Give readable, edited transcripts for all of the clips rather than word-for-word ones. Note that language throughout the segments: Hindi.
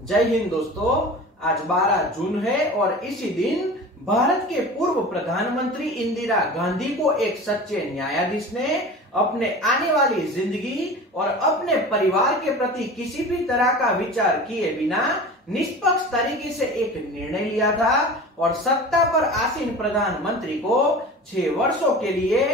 जय हिंद दोस्तों। आज 12 जून है और इसी दिन भारत के पूर्व प्रधानमंत्री इंदिरा गांधी को एक सच्चे न्यायाधीश ने अपने आने वाली जिंदगी और अपने परिवार के प्रति किसी भी तरह का विचार किए बिना निष्पक्ष तरीके से एक निर्णय लिया था और सत्ता पर आसीन प्रधानमंत्री को 6 वर्षों के लिए,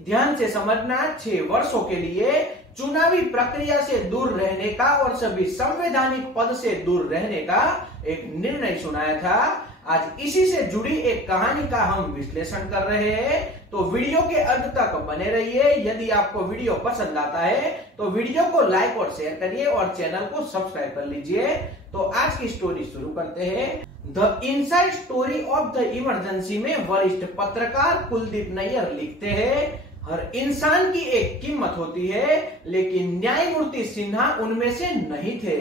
ध्यान से समझना, 6 वर्षों के लिए चुनावी प्रक्रिया से दूर रहने का और सभी संवैधानिक पद से दूर रहने का एक निर्णय सुनाया था। आज इसी से जुड़ी एक कहानी का हम विश्लेषण कर रहे हैं, तो वीडियो के अंत तक बने रहिए। यदि आपको वीडियो पसंद आता है तो वीडियो को लाइक और शेयर करिए और चैनल को सब्सक्राइब कर लीजिए। तो आज की स्टोरी शुरू करते हैं। The inside story of the emergency में वरिष्ठ पत्रकार कुलदीप नैयर लिखते हैं, हर इंसान की एक कीमत होती है, लेकिन न्यायमूर्ति सिन्हा उनमें से नहीं थे।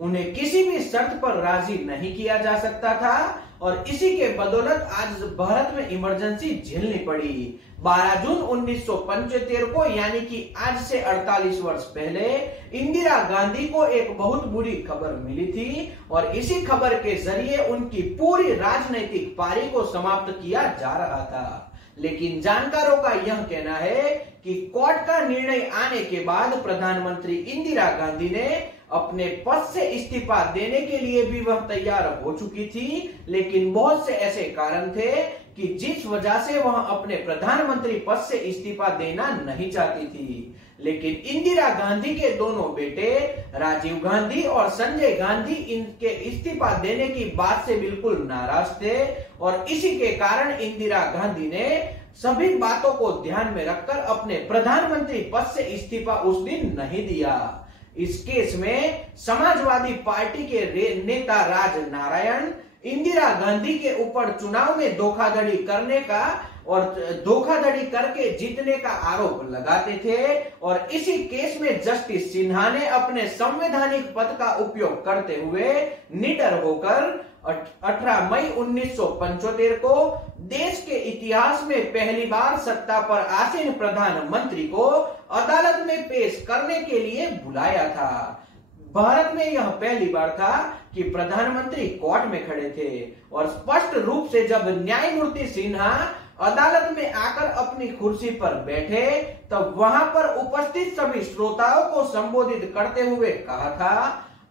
उन्हें किसी भी शर्त पर राजी नहीं किया जा सकता था और इसी के बदौलत आज भारत में इमरजेंसी झेलनी पड़ी। 12 जून 1975 को, यानी कि आज से 48 वर्ष पहले, इंदिरा गांधी को एक बहुत बुरी खबर मिली थी और इसी खबर के जरिए उनकी पूरी राजनीतिक पारी को समाप्त किया जा रहा था। लेकिन जानकारों का यह कहना है कि कोर्ट का निर्णय आने के बाद प्रधानमंत्री इंदिरा गांधी ने अपने पद से इस्तीफा देने के लिए भी वह तैयार हो चुकी थी, लेकिन बहुत से ऐसे कारण थे कि जिस वजह से वह अपने प्रधानमंत्री पद से इस्तीफा देना नहीं चाहती थी। लेकिन इंदिरा गांधी के दोनों बेटे राजीव गांधी और संजय गांधी इनके इस्तीफा देने की बात से बिल्कुल नाराज थे और इसी के कारण इंदिरा गांधी ने सभी बातों को ध्यान में रखकर अपने प्रधानमंत्री पद से इस्तीफा उस दिन नहीं दिया। इस केस में समाजवादी पार्टी के नेता राज नारायण इंदिरा गांधी के ऊपर चुनाव में धोखाधड़ी करने का और धोखाधड़ी करके जीतने का आरोप लगाते थे और इसी केस में जस्टिस सिन्हा ने अपने संवैधानिक पद का उपयोग करते हुए निडर होकर 18 मई 1975 को देश के इतिहास में पहली बार सत्ता पर आसीन प्रधानमंत्री को अदालत में पेश करने के लिए बुलाया था। भारत में यह पहली बार था कि प्रधानमंत्री कोर्ट में खड़े थे और स्पष्ट रूप से जब न्यायमूर्ति सिन्हा अदालत में आकर अपनी कुर्सी पर बैठे तब वहां पर उपस्थित सभी श्रोताओं को संबोधित करते हुए कहा था,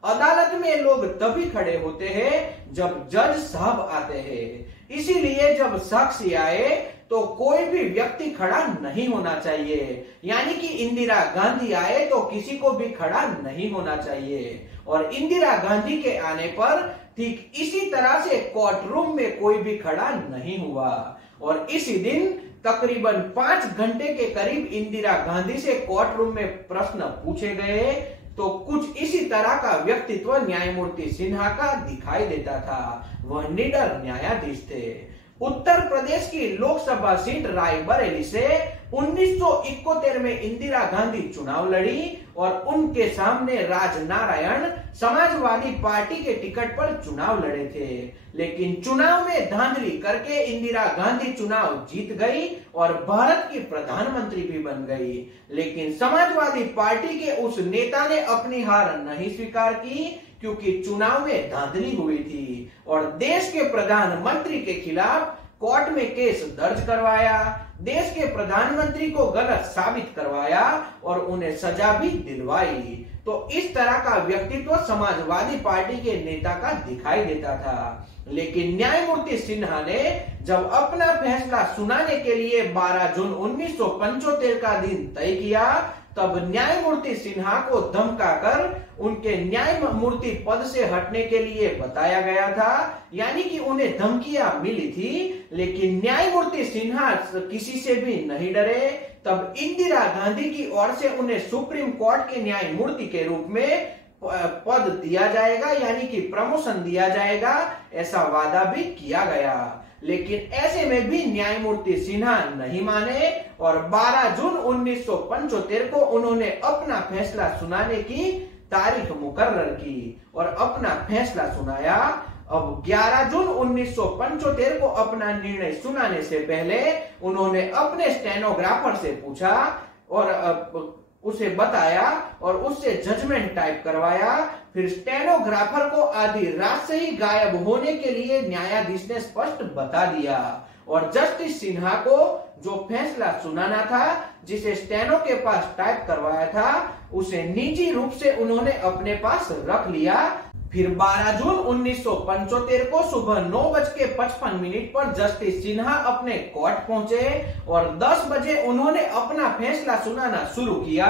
अदालत में लोग तभी खड़े होते हैं जब जज साहब आते हैं, इसीलिए जब साक्षी आए तो कोई भी व्यक्ति खड़ा नहीं होना चाहिए। यानी कि इंदिरा गांधी आए तो किसी को भी खड़ा नहीं होना चाहिए और इंदिरा गांधी के आने पर ठीक इसी तरह से कोर्ट रूम में कोई भी खड़ा नहीं हुआ और इसी दिन तकरीबन 5 घंटे के करीब इंदिरा गांधी से कोर्ट रूम में प्रश्न पूछे गए तो कुछ इसी तरह का व्यक्तित्व न्यायमूर्ति सिन्हा का दिखाई देता था। वह निडर न्यायाधीश थे। उत्तर प्रदेश की लोकसभा सीट रायबरेली से 1971 में इंदिरा गांधी चुनाव लड़ी और उनके सामने राज नारायण समाजवादी पार्टी के टिकट पर चुनाव लड़े थे, लेकिन चुनाव में धांधली करके इंदिरा गांधी चुनाव जीत गई और भारत की प्रधानमंत्री भी बन गई। लेकिन समाजवादी पार्टी के उस नेता ने अपनी हार नहीं स्वीकार की क्योंकि चुनाव में धांधली हुई थी और देश के प्रधानमंत्री के खिलाफ कोर्ट में केस दर्ज करवाया, देश के प्रधानमंत्री को गलत साबित करवाया और उन्हें सजा भी दिलवाई। तो इस तरह का व्यक्तित्व समाजवादी पार्टी के नेता का दिखाई देता था। लेकिन न्यायमूर्ति सिन्हा ने जब अपना फैसला सुनाने के लिए 12 जून 1975 का दिन तय किया तब न्यायमूर्ति सिन्हा को धमकाकर उनके न्यायमूर्ति पद से हटने के लिए बताया गया था। यानी कि उन्हें धमकियां मिली थी, लेकिन न्यायमूर्ति सिन्हा किसी से भी नहीं डरे। तब इंदिरा गांधी की ओर से उन्हें सुप्रीम कोर्ट के न्यायमूर्ति के रूप में पद दिया जाएगा, यानी कि प्रमोशन दिया जाएगा, ऐसा वादा भी किया गया। लेकिन ऐसे में भी न्यायमूर्ति सिन्हा नहीं माने और 12 जून 1975 को उन्होंने अपना फैसला सुनाने की तारीख मुकर्रर की और अपना फैसला सुनाया। अब 11 जून 1975 को अपना निर्णय सुनाने से पहले उन्होंने अपने स्टेनोग्राफर से पूछा और उसे बताया और उससे जजमेंट टाइप करवाया। फिर स्टेनोग्राफर को आधी रात से ही गायब होने के लिए न्यायाधीश ने स्पष्ट बता दिया और जस्टिस सिन्हा को जो फैसला सुनाना था, जिसे स्टेनो के पास टाइप करवाया था, उसे निजी रूप से उन्होंने अपने पास रख लिया। फिर 12 जून 1975 को सुबह 9:55 पर जस्टिस सिन्हा अपने कोर्ट पहुंचे और 10 बजे उन्होंने अपना फैसला सुनाना शुरू किया।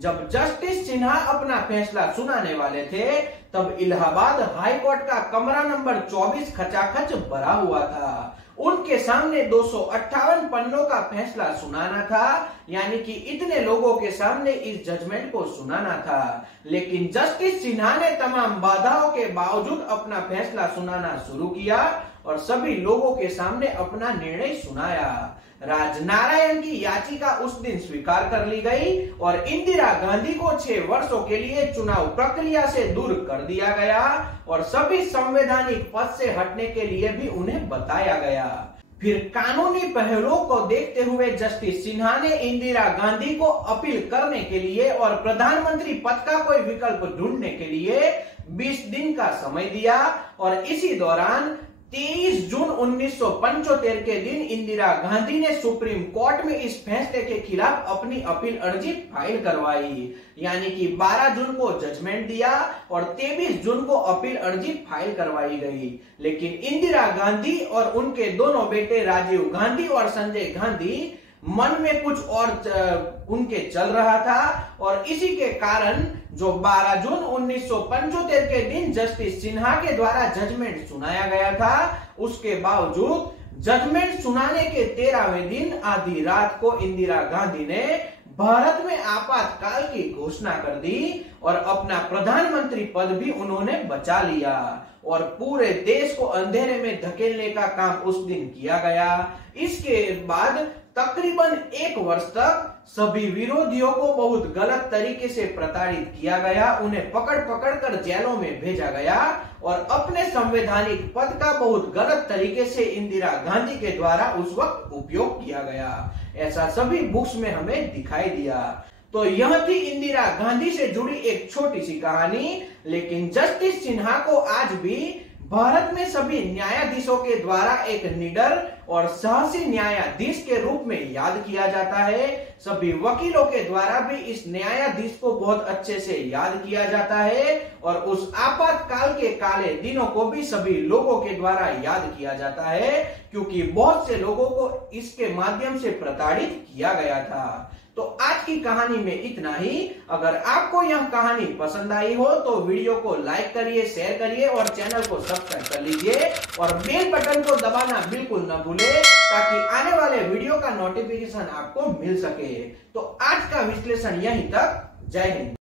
जब जस्टिस सिन्हा अपना फैसला सुनाने वाले थे, तब इलाहाबाद हाई कोर्ट का कमरा नंबर 24 खचाखच भरा हुआ था। उनके सामने 258 पन्नों का फैसला सुनाना था, यानी कि इतने लोगों के सामने इस जजमेंट को सुनाना था। लेकिन जस्टिस सिन्हा ने तमाम बाधाओं के बावजूद अपना फैसला सुनाना शुरू किया और सभी लोगों के सामने अपना निर्णय सुनाया। राजनारायण की याचिका उस दिन स्वीकार कर ली गई और इंदिरा गांधी को 6 वर्षों के लिए चुनाव प्रक्रिया से दूर कर दिया गया और सभी संवैधानिक पद से हटने के लिए भी उन्हें बताया गया। फिर कानूनी पहलुओं को देखते हुए जस्टिस सिन्हा ने इंदिरा गांधी को अपील करने के लिए और प्रधानमंत्री पद का कोई विकल्प ढूंढने के लिए 20 दिन का समय दिया और इसी दौरान 23 जून 1975 के दिन इंदिरा गांधी ने सुप्रीम कोर्ट में इस फैसले के खिलाफ अपनी अपील अर्जी फाइल करवाई। यानी कि 12 जून को जजमेंट दिया और 23 जून को अपील अर्जी फाइल करवाई गई। लेकिन इंदिरा गांधी और उनके दोनों बेटे राजीव गांधी और संजय गांधी मन में कुछ और उनके चल रहा था और इसी के कारण जो 12 जून 1975 के दिन जस्टिस सिन्हा के द्वारा जजमेंट सुनाया गया था, उसके बावजूद जजमेंट सुनाने के 13वें दिन आधी रात को इंदिरा गांधी ने भारत में आपातकाल की घोषणा कर दी और अपना प्रधानमंत्री पद भी उन्होंने बचा लिया और पूरे देश को अंधेरे में धकेलने का काम उस दिन किया गया। इसके बाद तकरीबन 1 वर्ष तक सभी विरोधियों को बहुत गलत तरीके से प्रताड़ित किया गया, उन्हें पकड़ पकड़ कर जेलों में भेजा गया और अपने संवैधानिक पद का बहुत गलत तरीके से इंदिरा गांधी के द्वारा उस वक्त उपयोग किया गया। ऐसा सभी बुक्स में हमें दिखाई दिया। तो यह थी इंदिरा गांधी से जुड़ी एक छोटी सी कहानी। लेकिन जस्टिस सिन्हा को आज भी भारत में सभी न्यायाधीशों के द्वारा एक निडर और साहसी न्यायाधीश के रूप में याद किया जाता है। सभी वकीलों के द्वारा भी इस न्यायाधीश को बहुत अच्छे से याद किया जाता है और उस आपातकाल के काले दिनों को भी सभी लोगों के द्वारा याद किया जाता है, क्योंकि बहुत से लोगों को इसके माध्यम से प्रताड़ित किया गया था। तो आज की कहानी में इतना ही। अगर आपको यह कहानी पसंद आई हो तो वीडियो को लाइक करिए, शेयर करिए और चैनल को सब्सक्राइब कर लीजिए और बेल बटन को दबाना बिल्कुल न भूले, ताकि आने वाले वीडियो का नोटिफिकेशन आपको मिल सके। तो आज का विश्लेषण यहीं तक। जय हिंद।